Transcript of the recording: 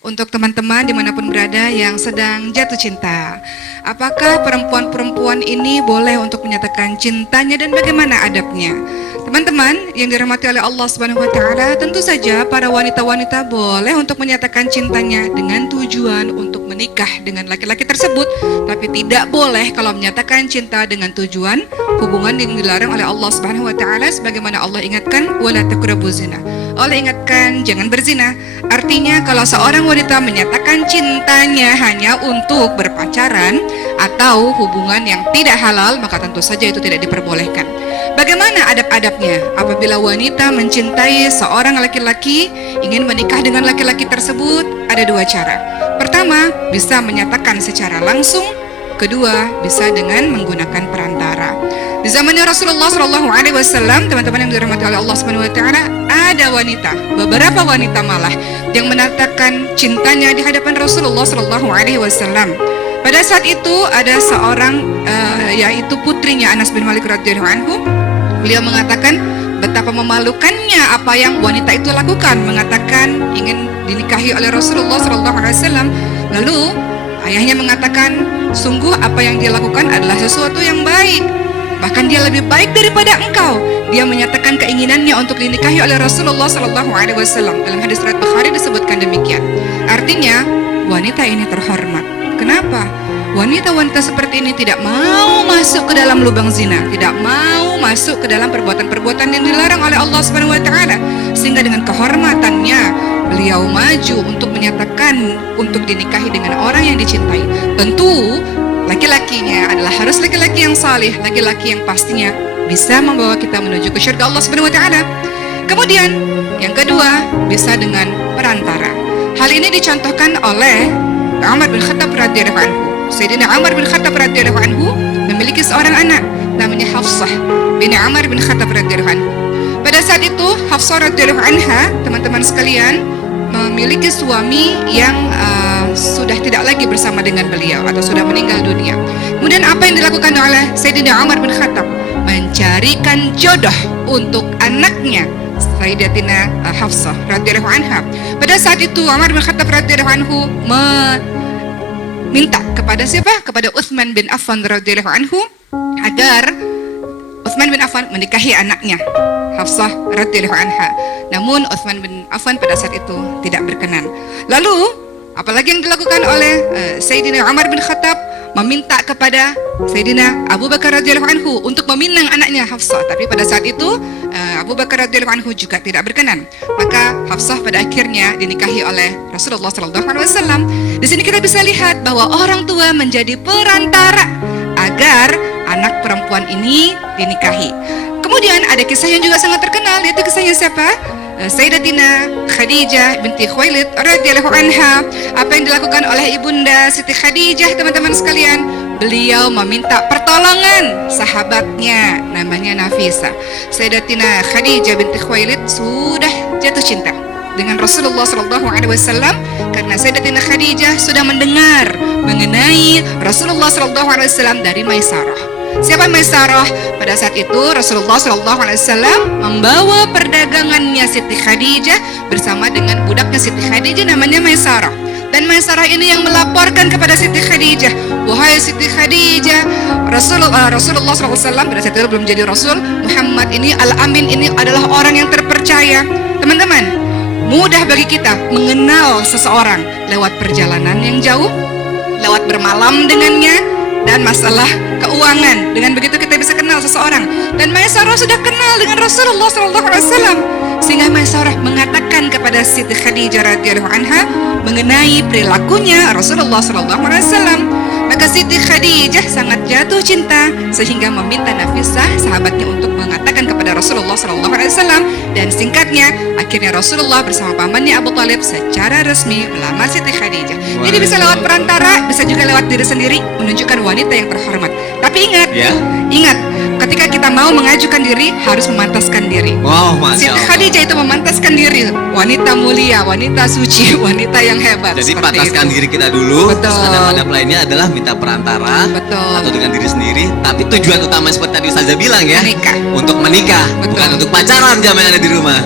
untuk teman-teman dimanapun berada yang sedang jatuh cinta. Apakah perempuan-perempuan ini boleh untuk menyatakan cintanya dan bagaimana adabnya? Teman-teman yang dirahmati oleh Allah Subhanahu wa taala, tentu saja para wanita-wanita boleh untuk menyatakan cintanya dengan tujuan untuk menikah dengan laki-laki tersebut, tapi tidak boleh kalau menyatakan cinta dengan tujuan hubungan yang dilarang oleh Allah Subhanahu wa taala, sebagaimana Allah ingatkan wala taqrabuz zina. Allah ingatkan jangan berzina. Artinya kalau seorang wanita menyatakan cintanya hanya untuk berpacaran atau hubungan yang tidak halal, maka tentu saja itu tidak diperbolehkan. Bagaimana adab-adabnya apabila wanita mencintai seorang laki-laki, ingin menikah dengan laki-laki tersebut? Ada dua cara. Pertama, bisa menyatakan secara langsung. Kedua, bisa dengan menggunakan perantara. Di zamannya Rasulullah SAW, teman-teman yang dirahmati oleh Allah Subhanahu wa taala, ada wanita, beberapa wanita malah yang menyatakan cintanya di hadapan Rasulullah SAW. Pada saat itu ada seorang yaitu putrinya Anas bin Malik radhiyallahu anhu. Beliau mengatakan betapa memalukannya apa yang wanita itu lakukan, mengatakan ingin dinikahi oleh Rasulullah SAW. Lalu ayahnya mengatakan, sungguh apa yang dia lakukan adalah sesuatu yang baik, bahkan dia lebih baik daripada engkau. Dia menyatakan keinginannya untuk dinikahi oleh Rasulullah SAW. Dalam hadis riwayat Bukhari disebutkan demikian. Artinya wanita ini terhormat. Kenapa? Wanita-wanita seperti ini tidak mau masuk ke dalam lubang zina, tidak mau masuk ke dalam perbuatan-perbuatan yang dilarang oleh Allah Subhanahu wa taala, sehingga dengan kehormatannya beliau maju untuk menyatakan untuk dinikahi dengan orang yang dicintai. Tentu laki-lakinya adalah harus laki-laki yang saleh, laki-laki yang pastinya bisa membawa kita menuju ke syurga Allah Subhanahu wa taala. Kemudian yang kedua, bisa dengan perantara. Hal ini dicontohkan oleh Umar bin Khattab radhiyallahu anhu. Sayyidina Umar bin Khattab radhiyallahu anhu memiliki seorang anak namanya Hafsah bin Umar bin Khattab radhiyallahu anhu. Pada saat itu Hafsah radhiyallahu anha, teman-teman sekalian, memiliki suami yang sudah tidak lagi bersama dengan beliau atau sudah meninggal dunia. Kemudian apa yang dilakukan oleh Sayyidina Umar bin Khattab? Mencarikan jodoh untuk anaknya Sayyidatina Hafsah radhiyallahu anha. Pada saat itu Umar bin Khattab radhiyallahu anhu minta kepada siapa? Kepada Utsman bin Affan radhiyallahu anhu agar Utsman bin Affan menikahi anaknya Hafsah radhiyallahu anha. Namun Utsman bin Affan pada saat itu tidak berkenan. Lalu apalagi yang dilakukan oleh Sayyidina Umar bin Khattab? Meminta kepada Sayyidina Abu Bakar radhiyallahu anhu untuk meminang anaknya Hafsah, tapi pada saat itu Abu Bakar radhiyallahu anhu juga tidak berkenan. Maka Hafsah pada akhirnya dinikahi oleh Rasulullah SAW. Di sini kita bisa lihat bahwa orang tua menjadi perantara agar anak perempuan ini dinikahi. Kemudian ada kisah yang juga sangat terkenal, yaitu kisahnya siapa? Sayyidatina Khadijah binti Khuwailid radhiyallahu anha. Apa yang dilakukan oleh ibunda Siti Khadijah, teman-teman sekalian? Beliau meminta pertolongan sahabatnya namanya Nafisa. Sayyidatina Khadijah binti Khuwailid sudah jatuh cinta dengan Rasulullah SAW karena Sayyidatina Khadijah sudah mendengar mengenai Rasulullah SAW dari Maisarah. Siapa Maisarah? Pada saat itu Rasulullah SAW membawa perdagangannya Siti Khadijah bersama dengan budaknya Siti Khadijah namanya Maisarah. Dan Maisarah ini yang melaporkan kepada Siti Khadijah, wahai Siti Khadijah, Rasulullah SAW pada saat itu belum jadi Rasul, Muhammad ini Al-Amin ini adalah orang yang terpercaya. Teman-teman, mudah bagi kita mengenal seseorang lewat perjalanan yang jauh, lewat bermalam dengannya, dan masalah keuangan. Dengan begitu kita bisa kenal seseorang. Dan Maisarah sudah kenal dengan Rasulullah SAW, sehingga Maisarah mengatakan kepada Siti Khadijah radhiyallahu anha mengenai perilakunya Rasulullah SAW. Maka Siti Khadijah sangat jatuh cinta sehingga meminta Nafisah sahabatnya untuk mengatakan kepada Rasulullah SAW. Dan singkatnya, akhirnya Rasulullah bersama pamannya Abu Talib secara resmi melamar Siti Khadijah. Jadi bisa lewat perantara, bisa juga lewat diri sendiri, menunjukkan wanita yang terhormat. Tapi ingat, ketika kita mau mengajukan diri harus memantaskan diri. Siti Khadijah itu memantaskan diri, wanita mulia, wanita suci, wanita yang hebat. Jadi pantaskan diri kita dulu. Betul. Adab-adab lainnya adalah minta perantara. Betul. Atau dengan diri sendiri. Tapi tujuan utama seperti tadi Ustazah bilang ya, Menikah. untuk menikah, Betul. bukan untuk pacaran zaman yang ada di rumah.